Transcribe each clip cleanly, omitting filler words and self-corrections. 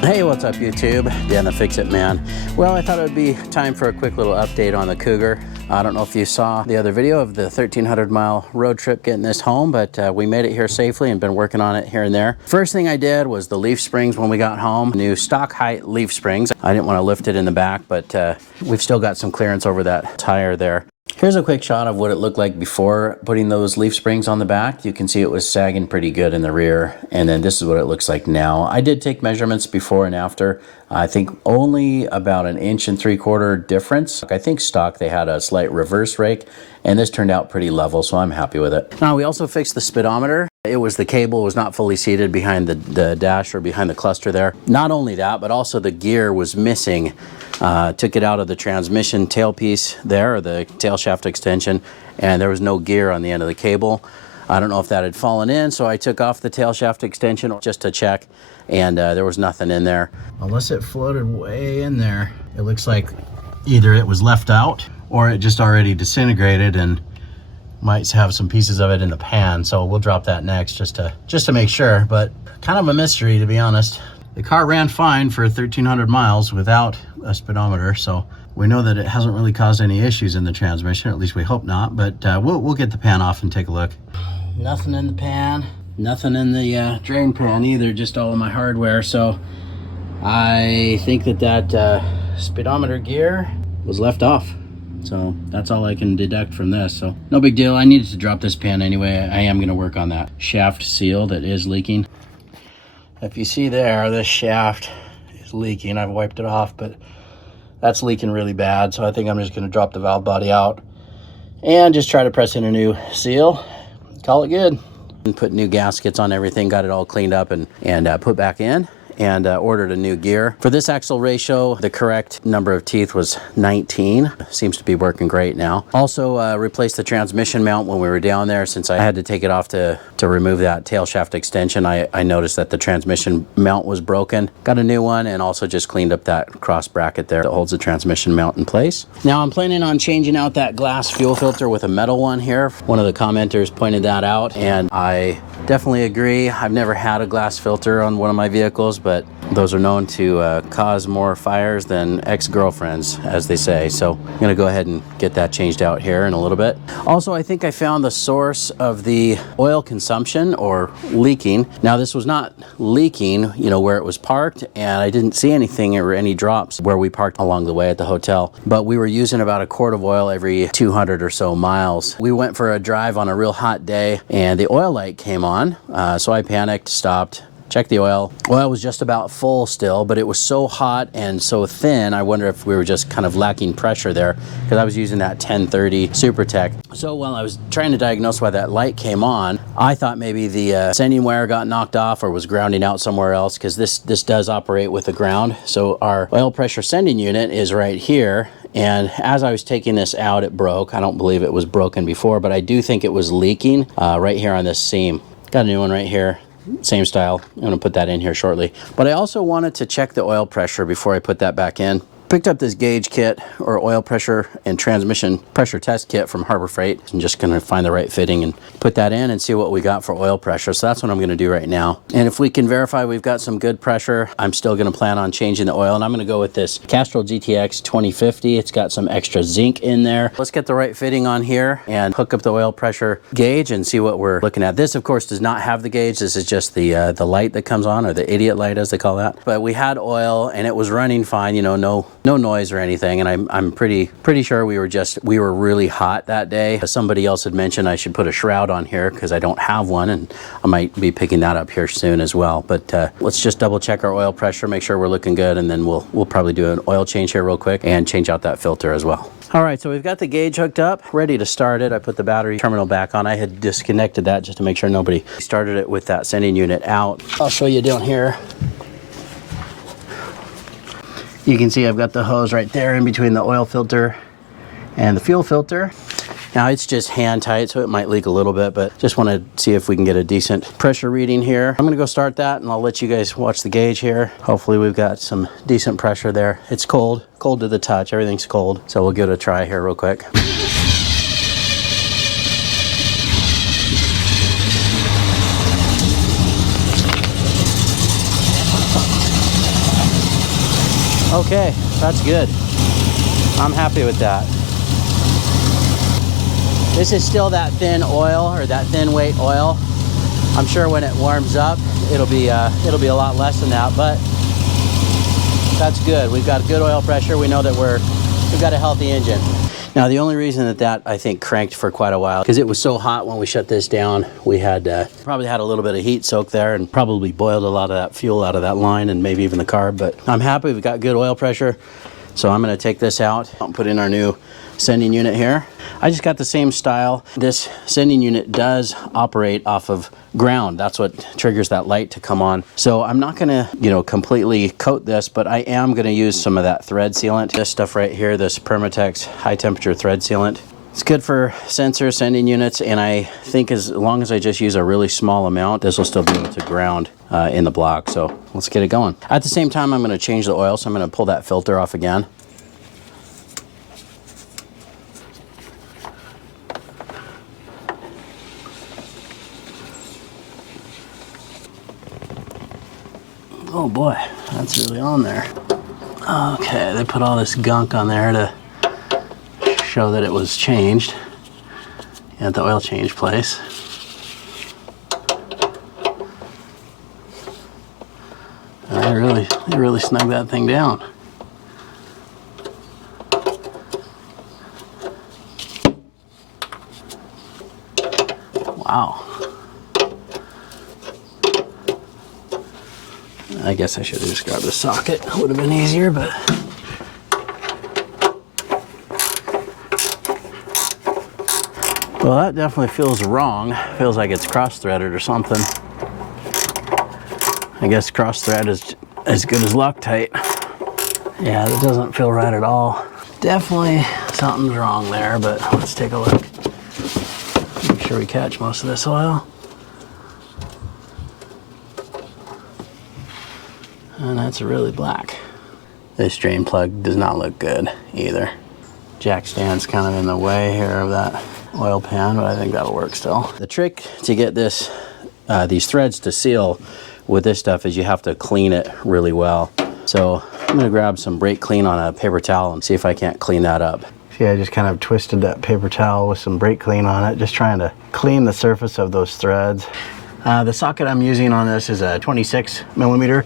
Hey, what's up YouTube? Dan the Fix-It Man. Well, I thought it would be time for a quick little update on the Cougar. I don't know if you saw the other video of the 1,300 mile road trip getting this home, but we made it here safely and been working on it here and there. First thing I did was the leaf springs when we got home. New stock height leaf springs. I didn't want to lift it in the back, but we've still got some clearance over that tire there. Here's a quick shot of what it looked like before putting those leaf springs on the back. You can see it was sagging pretty good in the rear, and then this is what it looks like now. I did take measurements before and after. I think only about 1.75 inch difference. I think stock they had a slight reverse rake, and this turned out pretty level, so I'm happy with it. Now we also fixed the speedometer. It was the cable was not fully seated behind the dash or behind the cluster there. Not only that, but also the gear was missing. Took it out of the transmission tailpiece there, or the tail shaft extension, and there was no gear on the end of the cable. I don't know if that had fallen in, so I took off the tail shaft extension just to check, and there was nothing in there. Unless it floated way in there, it looks like either it was left out or it just already disintegrated and might have some pieces of it in the pan. So we'll drop that next just to make sure, but kind of a mystery, to be honest. The car ran fine for 1,300 miles without a speedometer, so we know that it hasn't really caused any issues in the transmission, at least we hope not, but we'll get the pan off and take a look. Nothing in the pan, nothing in the drain pan either, just all of my hardware. So I think that speedometer gear was left off. So that's all I can deduct from this. So no big deal. I needed to drop this pan anyway. I am going to work on that shaft seal that is leaking. If you see there, this shaft is leaking. I've wiped it off, but that's leaking really bad. So I think I'm just going to drop the valve body out and just try to press in a new seal. Call it good. And put new gaskets on everything, got it all cleaned up and put back in, and ordered a new gear. For this axle ratio, the correct number of teeth was 19. Seems to be working great now. Also replaced the transmission mount when we were down there. Since I had to take it off to remove that tail shaft extension, I noticed that the transmission mount was broken. Got a new one, and also just cleaned up that cross bracket there that holds the transmission mount in place. Now I'm planning on changing out that glass fuel filter with a metal one here. One of the commenters pointed that out, and I definitely agree. I've never had a glass filter on one of my vehicles, but those are known to cause more fires than ex-girlfriends, as they say. So I'm gonna go ahead and get that changed out here in a little bit. Also, I think I found the source of the oil consumption or leaking. Now this was not leaking, you know, where it was parked, and I didn't see anything or any drops where we parked along the way at the hotel, but we were using about 1 quart of oil every 200 or so miles. We went for a drive on a real hot day, and the oil light came on, so I panicked, stopped, checked the oil. Oil was just about full still, but it was so hot and so thin, I wonder if we were just kind of lacking pressure there, because I was using that 1030 SuperTech. So while I was trying to diagnose why that light came on, I thought maybe the sending wire got knocked off or was grounding out somewhere else, because this does operate with the ground. So our oil pressure sending unit is right here. And as I was taking this out, it broke. I don't believe it was broken before, but I do think it was leaking right here on this seam. Got a new one right here. Same style. I'm going to put that in here shortly. But I also wanted to check the oil pressure before I put that back in. Picked up this gauge kit, or oil pressure and transmission pressure test kit from Harbor Freight. I'm just going to find the right fitting and put that in and see what we got for oil pressure. So that's what I'm going to do right now. And if we can verify we've got some good pressure, I'm still going to plan on changing the oil. And I'm going to go with this Castrol GTX 2050. It's got some extra zinc in there. Let's get the right fitting on here and hook up the oil pressure gauge and see what we're looking at. This, of course, does not have the gauge. This is just the light that comes on, or the idiot light, as they call that. But we had oil, and it was running fine. You know, no noise or anything, and I'm pretty sure we were really hot that day. Somebody else had mentioned I should put a shroud on here because I don't have one, and I might be picking that up here soon as well. But let's just double check our oil pressure, make sure we're looking good, and then we'll probably do an oil change here real quick and change out that filter as well. All right, so we've got the gauge hooked up, ready to start it. I put the battery terminal back on. I had disconnected that just to make sure nobody started it with that sending unit out. I'll show you down here. You can see I've got the hose right there in between the oil filter and the fuel filter. Now it's just hand tight, so it might leak a little bit, but just want to see if we can get a decent pressure reading here. I'm going to go start that, and I'll let you guys watch the gauge here. Hopefully we've got some decent pressure there. It's cold to the touch. Everything's cold. So we'll give it a try here real quick. Okay, that's good. I'm happy with that. This is still that thin oil, or that thin weight oil. I'm sure when it warms up, it'll be a lot less than that, but that's good. We've got good oil pressure. We know that we've got a healthy engine. Now, the only reason that I think cranked for quite a while, because it was so hot when we shut this down. We had probably had a little bit of heat soak there and probably boiled a lot of that fuel out of that line and maybe even the carb, but I'm happy we've got good oil pressure. So I'm gonna take this out and put in our new sending unit here. I just got the same style. This sending unit does operate off of ground. That's what triggers that light to come on. So I'm not gonna, completely coat this, but I am gonna use some of that thread sealant. This stuff right here, this Permatex high temperature thread sealant. It's good for sensor sending units, and I think as long as I just use a really small amount, this will still be able to ground in the block. So let's get it going. At the same time, I'm gonna change the oil, so I'm gonna pull that filter off again. Oh boy, that's really on there. Okay, they put all this gunk on there to show that it was changed at the oil change place. They really snugged that thing down. Wow. I guess I should have just grabbed a socket. It would have been easier, but. Well, that definitely feels wrong. Feels like it's cross-threaded or something. I guess cross-thread is as good as Loctite. Yeah, that doesn't feel right at all. Definitely something's wrong there, but let's take a look. Make sure we catch most of this oil. And that's really black. This drain plug does not look good either. Jack stand's kind of in the way here of that oil pan, but I think that'll work still. The trick to get this, these threads to seal with this stuff is you have to clean it really well. So I'm gonna grab some brake clean on a paper towel and see if I can't clean that up. See, I just kind of twisted that paper towel with some brake clean on it, just trying to clean the surface of those threads. The socket I'm using on this is a 26 millimeter.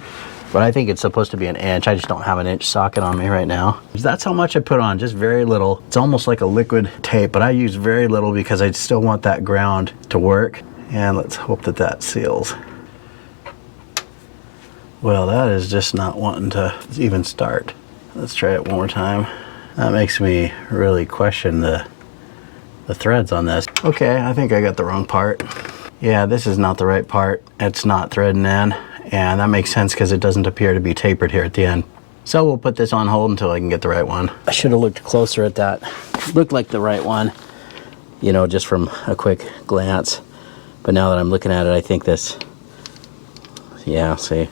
But I think it's supposed to be an inch. I just don't have an inch socket on me right now. That's how much I put on, just very little. It's almost like a liquid tape, but I use very little because I still want that ground to work. And let's hope that that seals. Well, that is just not wanting to even start. Let's try it one more time. That makes me really question the threads on this. Okay, I think I got the wrong part. Yeah, this is not the right part. It's not threading in. And that makes sense because it doesn't appear to be tapered here at the end. So we'll put this on hold until I can get the right one. I should have looked closer at that. Looked like the right one, just from a quick glance. But now that I'm looking at it, I think this, yeah, see,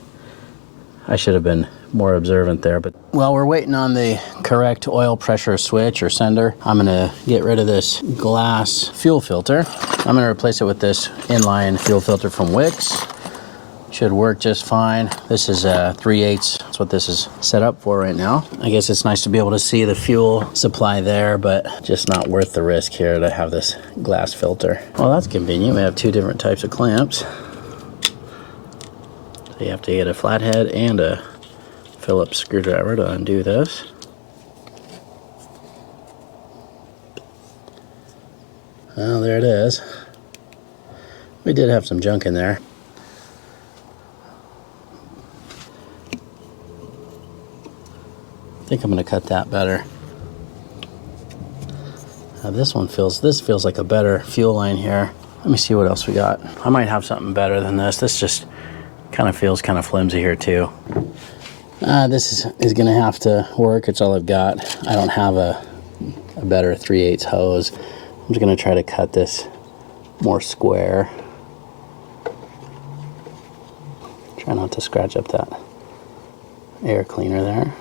I should have been more observant there. But while we're waiting on the correct oil pressure switch or sender, I'm gonna get rid of this glass fuel filter. I'm gonna replace it with this inline fuel filter from Wix. Should work just fine. This is 3/8. That's what this is set up for right now. I guess it's nice to be able to see the fuel supply there, but just not worth the risk here to have this glass filter. Well, that's convenient. We have two different types of clamps. So you have to get a flathead and a Phillips screwdriver to undo this. Well, there it is. We did have some junk in there. I think I'm going to cut that better. This feels like a better fuel line here. Let me see what else we got. I might have something better than this. This just kind of feels kind of flimsy here too. This is going to have to work. It's all I've got. I don't have a better 3/8 hose. I'm just going to try to cut this more square. Try not to scratch up that air cleaner there.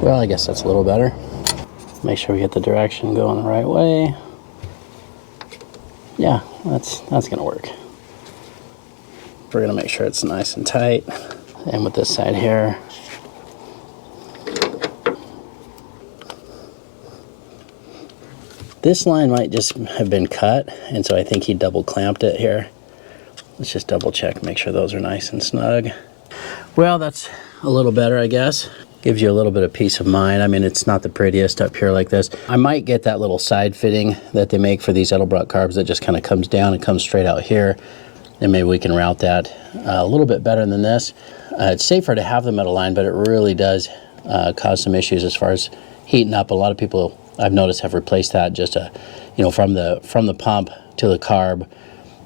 Well, I guess that's a little better. Make sure we get the direction going the right way. Yeah, that's gonna work. We're gonna make sure it's nice and tight. And with this side here. This line might just have been cut, and so I think he double clamped it here. Let's just double check, make sure those are nice and snug. Well, that's a little better, I guess. Gives you a little bit of peace of mind. I mean, it's not the prettiest up here like this. I might get that little side fitting that they make for these Edelbrock carbs that just kind of comes down and comes straight out here. And maybe we can route that a little bit better than this. It's safer to have them at a line, but it really does cause some issues as far as heating up. A lot of people I've noticed have replaced that just from the pump to the carb.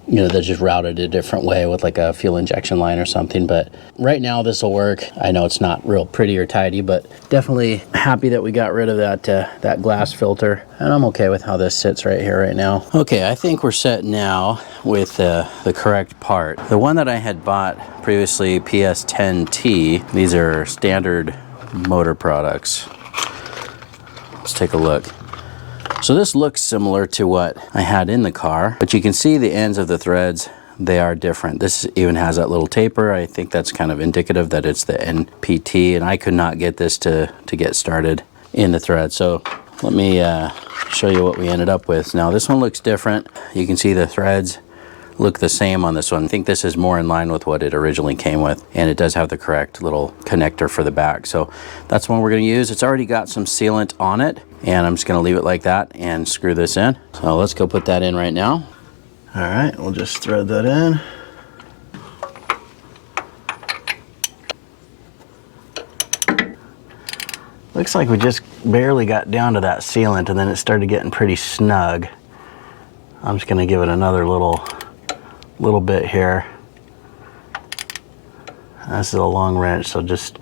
They just routed a different way with like a fuel injection line or something. But right now this will work. I know it's not real pretty or tidy, but definitely happy that we got rid of that glass filter. And I'm okay with how this sits right here right now. Okay, I think we're set now with the correct part. The one that I had bought previously, PS10T, these are standard motor products. Let's take a look. So this looks similar to what I had in the car, but you can see the ends of the threads, they are different. This even has that little taper. I think that's kind of indicative that it's the NPT, and I could not get this to get started in the thread. So let me show you what we ended up with. Now this one looks different. You can see the threads look the same on this one. I think this is more in line with what it originally came with, and it does have the correct little connector for the back. So that's one we're gonna use. It's already got some sealant on it, and I'm just gonna leave it like that and screw this in. So let's go put that in right now. All right, we'll just thread that in. Looks like we just barely got down to that sealant, and then it started getting pretty snug. I'm just gonna give it another little bit here. This is a long wrench, so just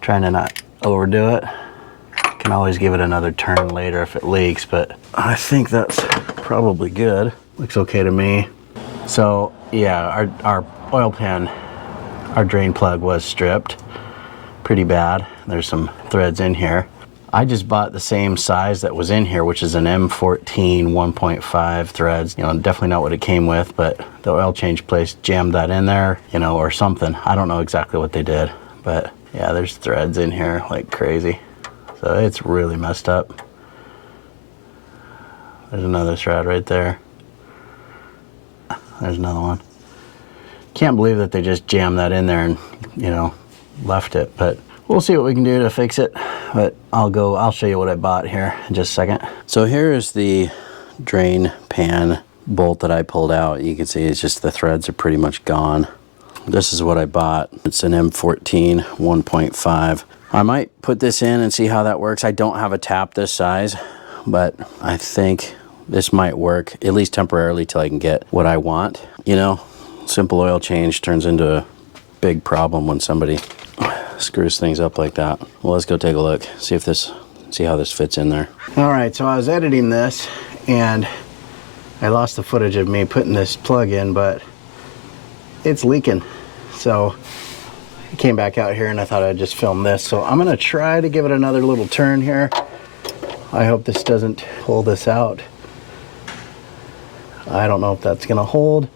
trying to not overdo it. Can always give it another turn later if it leaks, but I think that's probably good. Looks okay to me. So yeah, our oil pan, our drain plug was stripped pretty bad. There's some threads in here. I just bought the same size that was in here, which is an M14 1.5 threads. Definitely not what it came with, but the oil change place jammed that in there, or something. I don't know exactly what they did, but yeah, there's threads in here like crazy. So it's really messed up. There's another thread right there. There's another one. Can't believe that they just jammed that in there and, left it, but we'll see what we can do to fix it. But I'll show you what I bought here in just a second. So here is the drain pan bolt that I pulled out. You can see it's just the threads are pretty much gone. This is what I bought. It's an M14 1.5. I might put this in and see how that works. I don't have a tap this size, but I think this might work, at least temporarily, till I can get what I want. Simple oil change turns into a big problem when somebody screws things up like that. Well, let's go take a look, see how this fits in there. All right, so I was editing this and I lost the footage of me putting this plug in, but it's leaking. So I came back out here and I thought I'd just film this. So I'm gonna try to give it another little turn here. I hope this doesn't pull this out. I don't know if that's gonna hold.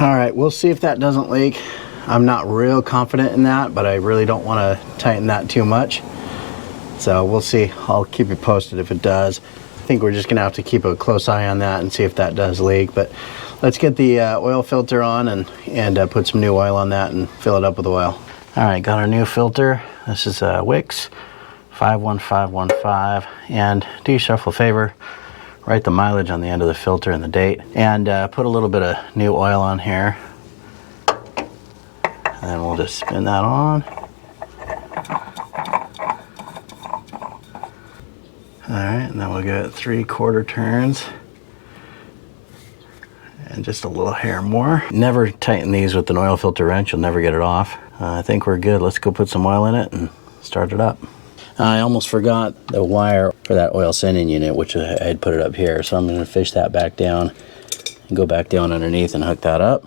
All right, we'll see if that doesn't leak. I'm not real confident in that, but I really don't want to tighten that too much. So we'll see. I'll keep you posted if it does. I think we're just gonna have to keep a close eye on that and see if that does leak. But let's get the oil filter on and put some new oil on that and fill it up with oil. All right, got our new filter. This is a Wix 51515. And do yourself a favor, write the mileage on the end of the filter and the date, and put a little bit of new oil on here. And then we'll just spin that on. All right, and then we'll give it 3/4 turns. And just a little hair more. Never tighten these with an oil filter wrench, you'll never get it off. I think we're good. Let's go put some oil in it and start it up. I almost forgot the wire for that oil sending unit, which I had put it up here. So I'm gonna fish that back down and go back down underneath and hook that up.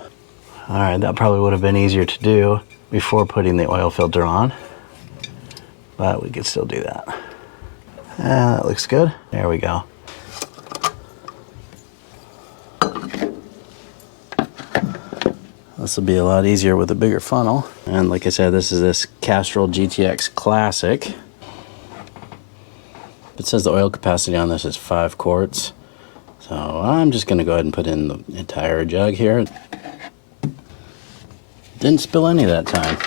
All right, that probably would have been easier to do before putting the oil filter on, but we could still do that. That looks good. There we go. This will be a lot easier with a bigger funnel. And like I said, this is this Castrol GTX Classic. It says the oil capacity on this is 5 quarts. So I'm just gonna go ahead and put in the entire jug here. Didn't spill any that time.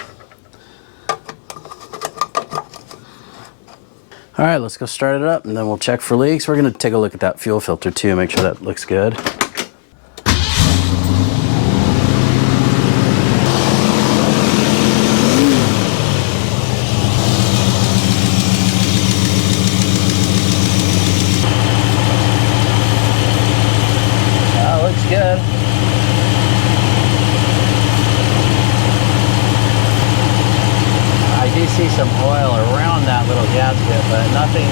All right, let's go start it up and then we'll check for leaks. We're gonna take a look at that fuel filter too, make sure that looks good. That looks good. I do see some oil around that little gasket, but nothing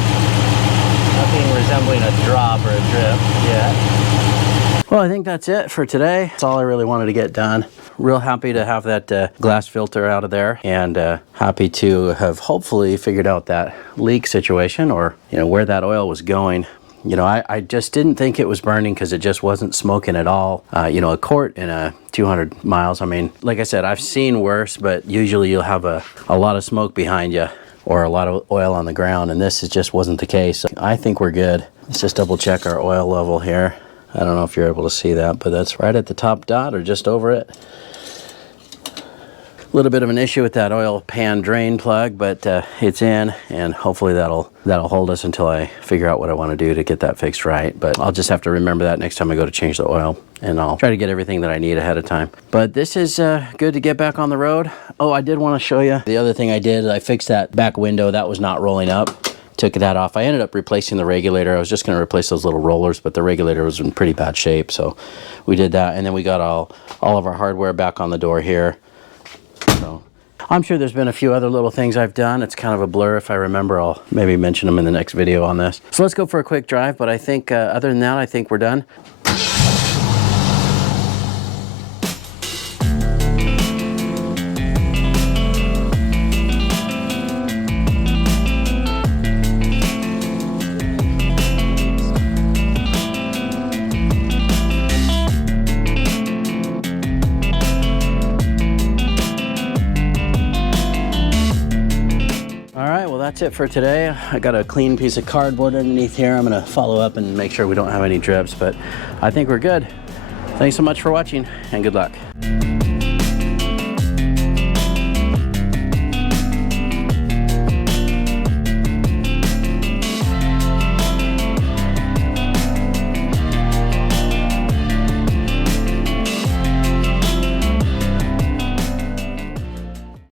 resembling a drop or a drip yet. Well, I think that's it for today. That's all I really wanted to get done. Real happy to have that glass filter out of there, and happy to have hopefully figured out that leak situation, or where that oil was going. I just didn't think it was burning because it just wasn't smoking at all. A quart in a 200 miles. I mean, like I said, I've seen worse, but usually you'll have a lot of smoke behind you or a lot of oil on the ground, and this just wasn't the case. I think we're good. Let's just double check our oil level here. I don't know if you're able to see that, but that's right at the top dot or just over it. A little bit of an issue with that oil pan drain plug, but it's in, and hopefully that'll hold us until I figure out what I want to do to get that fixed right. But I'll just have to remember that next time I go to change the oil, and I'll try to get everything that I need ahead of time. But this is good to get back on the road. Oh, I did want to show you the other thing I did. I fixed that back window that was not rolling up. Took that off. I ended up replacing the regulator. I was just going to replace those little rollers, but the regulator was in pretty bad shape, so we did that. And then we got all of our hardware back on the door here. So I'm sure there's been a few other little things I've done. It's kind of a blur. If I remember, I'll maybe mention them in the next video on this. So let's go for a quick drive, but I think other than that, I think we're done. That's it for today. I got a clean piece of cardboard underneath here. I'm gonna follow up and make sure we don't have any drips, but I think we're good. Thanks so much for watching, and good luck.